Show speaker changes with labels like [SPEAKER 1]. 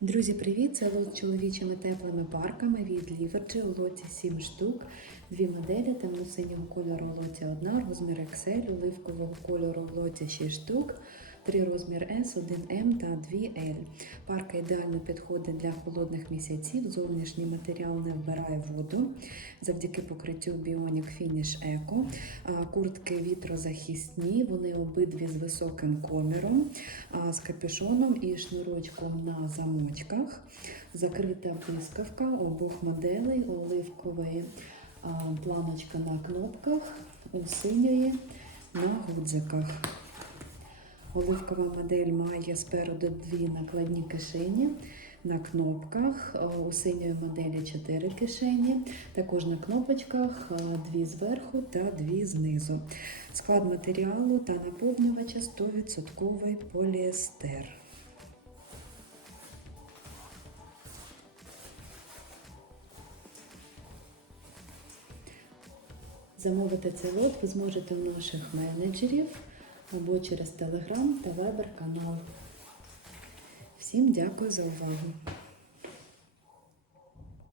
[SPEAKER 1] Друзі, привіт! Це лот з чоловічими теплими парками від Ліверджі у лоті 7 штук. Дві моделі темно-синього кольору у лоті 1, розмір XL, оливкового кольору в лоті 6 штук, 3 розмір S, 1М та 2L. Парка ідеально підходить для холодних місяців. Зовнішній матеріал не вбирає воду завдяки покриттю Bionic Finish Eco. Куртки вітрозахисні, вони обидві з високим коміром, з капюшоном і шнурочком на замочках. Закрита блискавка обох моделей, оливкової планочка на кнопках, у синьої на гудзиках. Оливкова модель має спереду дві накладні кишені на кнопках. У синьої моделі чотири кишені, також на кнопочках дві зверху та дві знизу. Склад матеріалу та наповнювача 100% поліестер. Замовити цей лот ви зможете у наших менеджерів або через телеграм та вебер канал. Всім дякую за увагу!